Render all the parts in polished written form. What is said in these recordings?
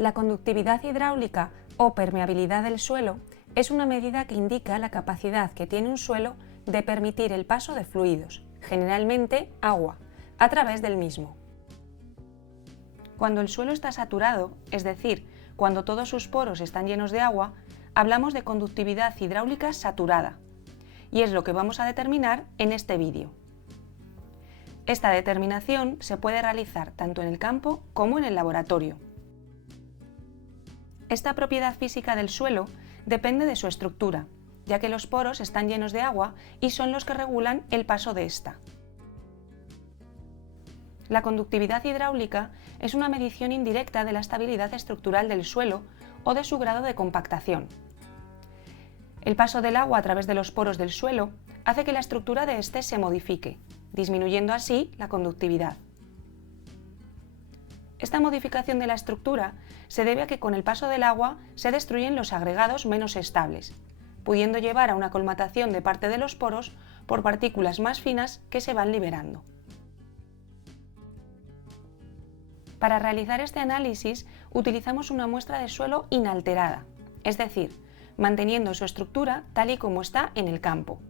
La conductividad hidráulica o permeabilidad del suelo es una medida que indica la capacidad que tiene un suelo de permitir el paso de fluidos, generalmente agua, a través del mismo. Cuando el suelo está saturado, es decir, cuando todos sus poros están llenos de agua, hablamos de conductividad hidráulica saturada, y es lo que vamos a determinar en este vídeo. Esta determinación se puede realizar tanto en el campo como en el laboratorio. Esta propiedad física del suelo depende de su estructura, ya que los poros están llenos de agua y son los que regulan el paso de esta. La conductividad hidráulica es una medición indirecta de la estabilidad estructural del suelo o de su grado de compactación. El paso del agua a través de los poros del suelo hace que la estructura de éste se modifique, disminuyendo así la conductividad. Esta modificación de la estructura se debe a que con el paso del agua se destruyen los agregados menos estables, pudiendo llevar a una colmatación de parte de los poros por partículas más finas que se van liberando. Para realizar este análisis utilizamos una muestra de suelo inalterada, es decir, manteniendo su estructura tal y como está en el campo.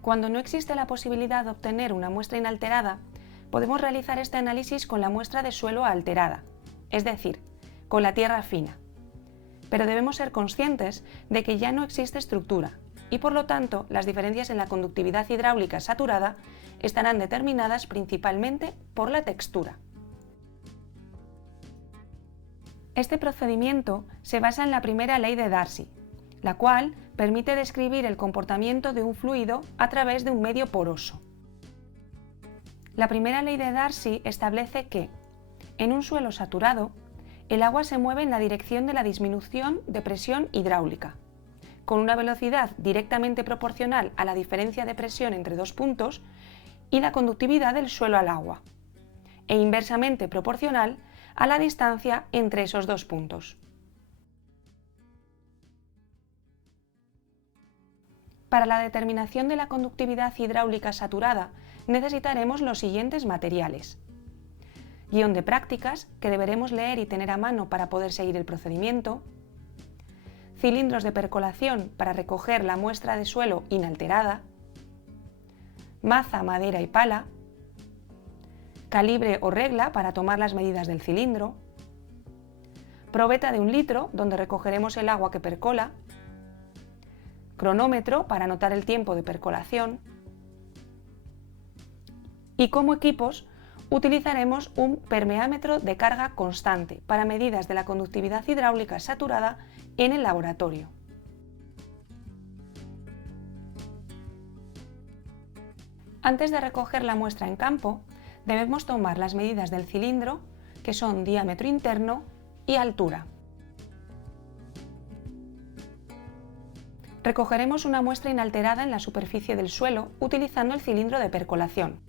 Cuando no existe la posibilidad de obtener una muestra inalterada, podemos realizar este análisis con la muestra de suelo alterada, es decir, con la tierra fina. Pero debemos ser conscientes de que ya no existe estructura y por lo tanto las diferencias en la conductividad hidráulica saturada estarán determinadas principalmente por la textura. Este procedimiento se basa en la primera ley de Darcy, la cual permite describir el comportamiento de un fluido a través de un medio poroso. La primera ley de Darcy establece que, en un suelo saturado, el agua se mueve en la dirección de la disminución de presión hidráulica, con una velocidad directamente proporcional a la diferencia de presión entre dos puntos y la conductividad del suelo al agua, e inversamente proporcional a la distancia entre esos dos puntos. Para la determinación de la conductividad hidráulica saturada necesitaremos los siguientes materiales: guión de prácticas, que deberemos leer y tener a mano para poder seguir el procedimiento; cilindros de percolación para recoger la muestra de suelo inalterada; maza, madera y pala; calibre o regla para tomar las medidas del cilindro; probeta de 1 litro donde recogeremos el agua que percola; cronómetro para anotar el tiempo de percolación; y como equipos utilizaremos un permeámetro de carga constante para medidas de la conductividad hidráulica saturada en el laboratorio. Antes de recoger la muestra en campo, debemos tomar las medidas del cilindro, que son diámetro interno y altura. Recogeremos una muestra inalterada en la superficie del suelo utilizando el cilindro de percolación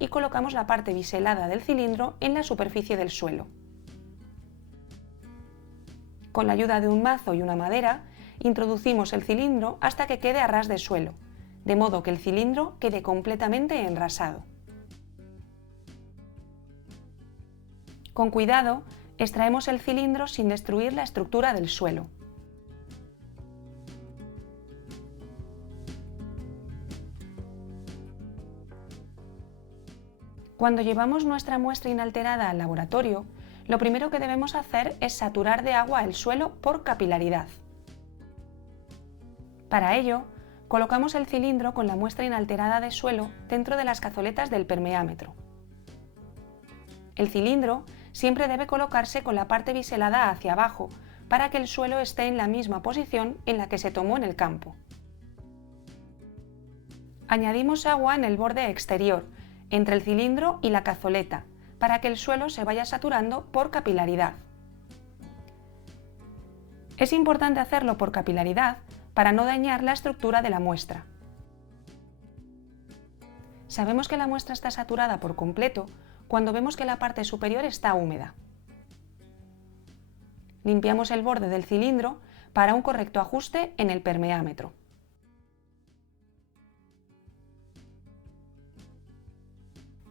y colocamos la parte biselada del cilindro en la superficie del suelo. Con la ayuda de un mazo y una madera, introducimos el cilindro hasta que quede a ras de suelo, de modo que el cilindro quede completamente enrasado. Con cuidado, extraemos el cilindro sin destruir la estructura del suelo. Cuando llevamos nuestra muestra inalterada al laboratorio, lo primero que debemos hacer es saturar de agua el suelo por capilaridad. Para ello, colocamos el cilindro con la muestra inalterada de suelo dentro de las cazoletas del permeámetro. El cilindro siempre debe colocarse con la parte biselada hacia abajo para que el suelo esté en la misma posición en la que se tomó en el campo. Añadimos agua en el borde exterior, entre el cilindro y la cazoleta, para que el suelo se vaya saturando por capilaridad. Es importante hacerlo por capilaridad para no dañar la estructura de la muestra. Sabemos que la muestra está saturada por completo cuando vemos que la parte superior está húmeda. Limpiamos el borde del cilindro para un correcto ajuste en el permeámetro.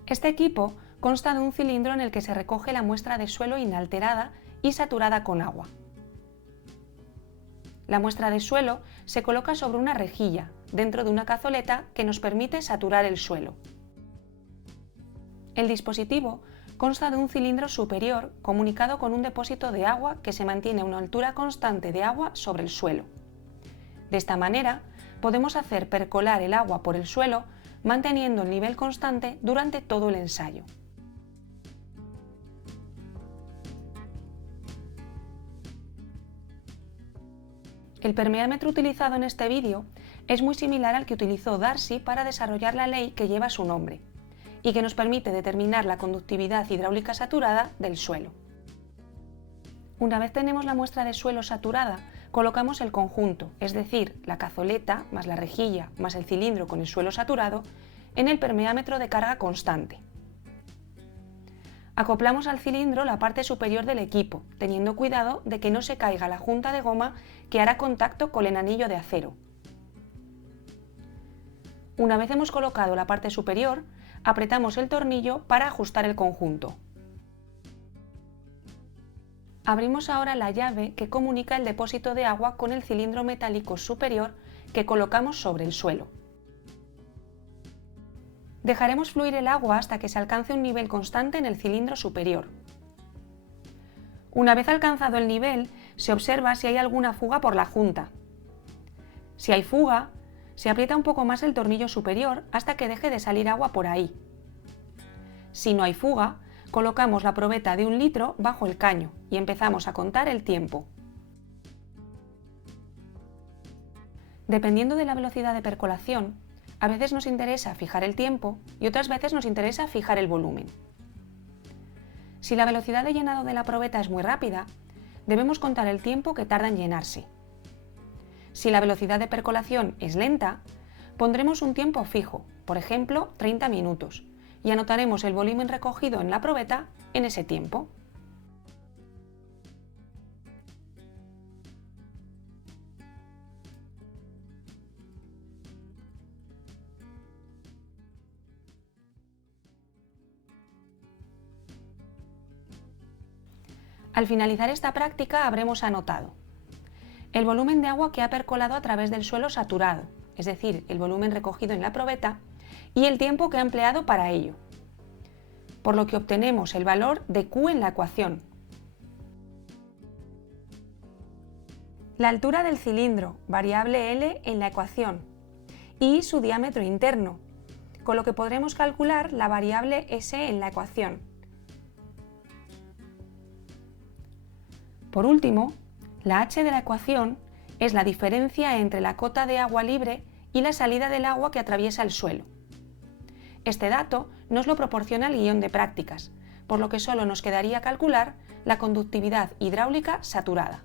Este equipo consta de un cilindro en el que se recoge la muestra de suelo inalterada y saturada con agua. La muestra de suelo se coloca sobre una rejilla, dentro de una cazoleta que nos permite saturar el suelo. El dispositivo consta de un cilindro superior comunicado con un depósito de agua que se mantiene a una altura constante de agua sobre el suelo. De esta manera, podemos hacer percolar el agua por el suelo manteniendo el nivel constante durante todo el ensayo. El permeámetro utilizado en este vídeo es muy similar al que utilizó Darcy para desarrollar la ley que lleva su nombre y que nos permite determinar la conductividad hidráulica saturada del suelo. Una vez tenemos la muestra de suelo saturada, colocamos el conjunto, es decir, la cazoleta más la rejilla más el cilindro con el suelo saturado, en el permeámetro de carga constante. Acoplamos al cilindro la parte superior del equipo, teniendo cuidado de que no se caiga la junta de goma que hará contacto con el anillo de acero. Una vez hemos colocado la parte superior, apretamos el tornillo para ajustar el conjunto. Abrimos ahora la llave que comunica el depósito de agua con el cilindro metálico superior que colocamos sobre el suelo. Dejaremos fluir el agua hasta que se alcance un nivel constante en el cilindro superior. Una vez alcanzado el nivel, se observa si hay alguna fuga por la junta. Si hay fuga, se aprieta un poco más el tornillo superior hasta que deje de salir agua por ahí. Si no hay fuga, colocamos la probeta de 1 litro bajo el caño y empezamos a contar el tiempo. Dependiendo de la velocidad de percolación, a veces nos interesa fijar el tiempo y otras veces nos interesa fijar el volumen. Si la velocidad de llenado de la probeta es muy rápida, debemos contar el tiempo que tarda en llenarse. Si la velocidad de percolación es lenta, pondremos un tiempo fijo, por ejemplo 30 minutos, y anotaremos el volumen recogido en la probeta en ese tiempo. Al finalizar esta práctica habremos anotado el volumen de agua que ha percolado a través del suelo saturado, es decir, el volumen recogido en la probeta, y el tiempo que ha empleado para ello, por lo que obtenemos el valor de Q en la ecuación. La altura del cilindro, variable L en la ecuación, y su diámetro interno, con lo que podremos calcular la variable S en la ecuación. Por último, la h de la ecuación es la diferencia entre la cota de agua libre y la salida del agua que atraviesa el suelo. Este dato nos lo proporciona el guión de prácticas, por lo que solo nos quedaría calcular la conductividad hidráulica saturada.